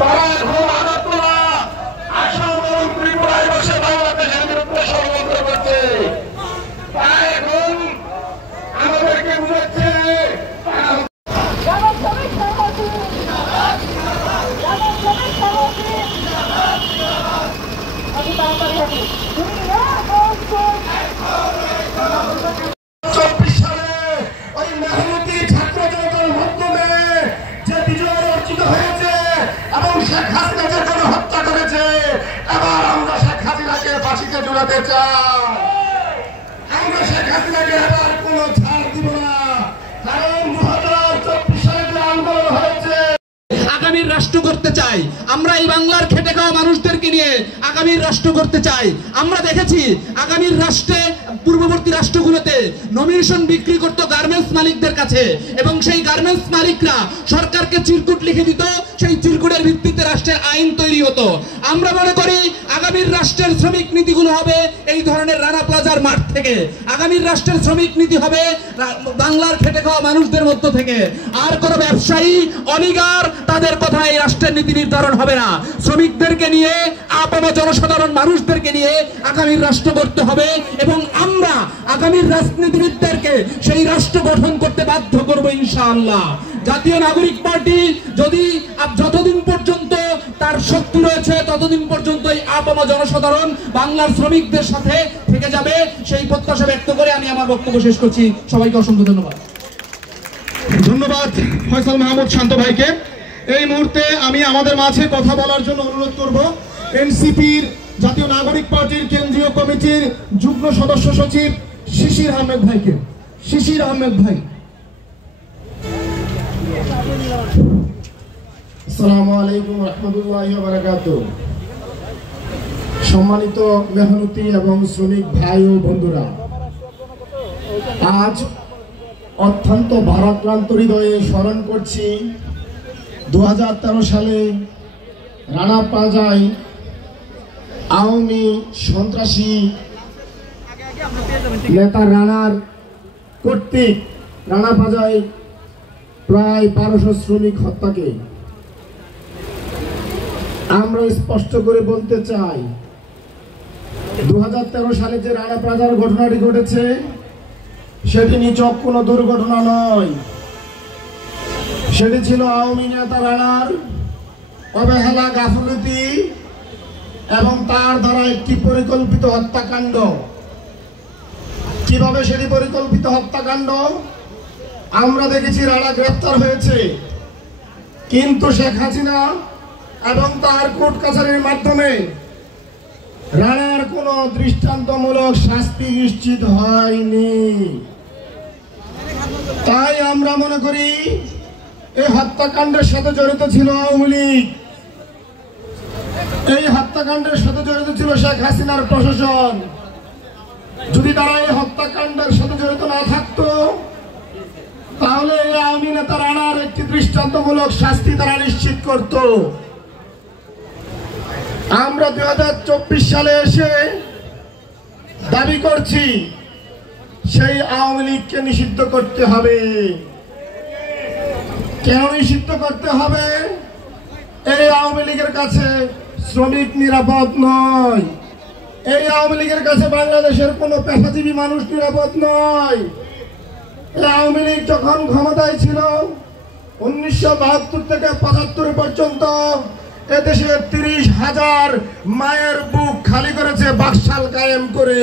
তারা এখন আগরতলা আসাম এবং ত্রিপুরায় বসে বাংলাদেশের বিরুদ্ধে ষড়যন্ত্র করছে। তাই এখন আমাদেরকে বুঝাচ্ছে জোড়াতে চাই। আমরা শেখ হাসিনাকে এবার কোনো ছাড় দিব না, কারণ 2024 সালে যে আন্দোলন হয়েছে আগামীর রাষ্ট্র করতে চাই। আমরা এই বাংলার খেটে খাওয়া মানুষদেরকে নিয়ে আগামীর রাষ্ট্র করতে চাই। আমরা দেখেছি আগামীর রাষ্ট্রে পূর্ববর্তী রাষ্ট্রগুলোতে নমিনেশন বিক্রি করতো গার্মেন্টস মালিকদের কাছে এবং সেই গার্মেন্টস মালিকরা সরকারকে চিরকুট লিখে দিত, সেই চিরকুটের ভিত্তিতে রাষ্ট্রের আইন তৈরি হতো। আমরা মনে করি আগামীর রাষ্ট্রের শ্রমিক নীতিগুলো হবে এই ধরনের রানা প্লাজার মাঠ থেকে। আগামীর রাষ্ট্রের শ্রমিক নীতি হবে বাংলার খেটে খাওয়া মানুষদের মধ্য থেকে। আর কোনো ব্যবসায়ী অলিগার তাদের কথা এই রাষ্ট্রের নীতি নির্ধারণ হবে না। শ্রমিকদেরকে নিয়ে আপাম জনসাধারণ মানুষদেরকে নিয়ে আগামীর রাষ্ট্র করতে হবে এবং আমরা আগামীর রাজনীতিবিদদেরকে সেই রাষ্ট্র গঠন করতে বাধ্য করব ইনশাআল্লাহ। জাতীয় নাগরিক পার্টি যতদিন পর্যন্ত তার শক্তি রয়েছে ততদিন পর্যন্তই আপাম জনসাধারণ বাংলার শ্রমিকদের সাথে থেকে যাবে, সেই প্রত্যাশা ব্যক্ত করে আমি আমার বক্তব্য শেষ করছি। সবাইকে অসংখ্য ধন্যবাদ। ধন্যবাদ ফয়সাল মাহমুদ শান্ত ভাইকে। এই মুহূর্তে আমি আমাদের মাঝে কথা বলার জন্য অনুরোধ করব এনসিপির জাতীয় নাগরিক পার্টির কেন্দ্রীয় কমিটির যুগ্ম সদস্য সচিব শিশির আহমেদ ভাইকে। শিশির আহমেদ ভাই। আসসালামু আলাইকুম রহমতুল্লাহি ওয়া বারাকাতুহু। সম্মানিত মেহনতি এবং শ্রমিক ভাই ও বন্ধুরা, আজ অত্যন্ত ভারাক্রান্ত হৃদয়ে স্মরণ করছি 2013 সালে রানা প্লাজায় আওয়ামী সন্ত্রাসী নেতা রানার কর্তৃক রানা প্লাজায় প্রায় 1200 শ্রমিক হত্যাকে আমরা স্পষ্ট করে বলতে চাই, 2013 সালে যে রানা প্লাজার ঘটনাটি ঘটেছে সেটি নিছক কোনো দুর্ঘটনা নয়। সেটি ছিল আওয়ামী নেতা রানার অবহেলা, গাফিলতি এবং তার দ্বারা একটি পরিকল্পিত হত্যাকাণ্ড। কিভাবে সেটি পরিকল্পিত হত্যাকাণ্ড? আমরা দেখেছি রানা গ্রেপ্তার হয়েছে, কিন্তু শেখ হাসিনা এবং তার কোর্ট কাছারির মাধ্যমে রানার কোনো দৃষ্টান্তমূলক শাস্তি নিশ্চিত হয়নি। তাই আমরা মনে করি এই হত্যাকাণ্ডের সাথে জড়িত ছিল আওয়ামী লীগ, এই হত্যাকাণ্ডের সাথে জড়িত ছিল শেখ হাসিনার প্রশাসন। যদি তারা এই হত্যাকাণ্ডের সাথে জড়িত না থাকতো তাহলে এই আওয়ামী নেতা রানার একটি দৃষ্টান্তমূলক শাস্তি তারা নিশ্চিত করত। আমরা 2024 সালে এসে দাবি করছি সেই আওয়ামী লীগকে নিষিদ্ধ করতে হবে। কেন নিষিদ্ধ করতে হবে? এই আওয়ামী লীগের কাছে শ্রমিক নিরাপদ নয়, এই আওয়ামী লীগের কাছে বাংলাদেশের কোনো পেশাজীবী মানুষ নিরাপদ নয়। এই আওয়ামী লীগ যখন ক্ষমতায় ছিল 1972 থেকে 75 পর্যন্ত এদেশে 30,000 মায়ের বুক খালি করেছে বাকশাল কায়েম করে।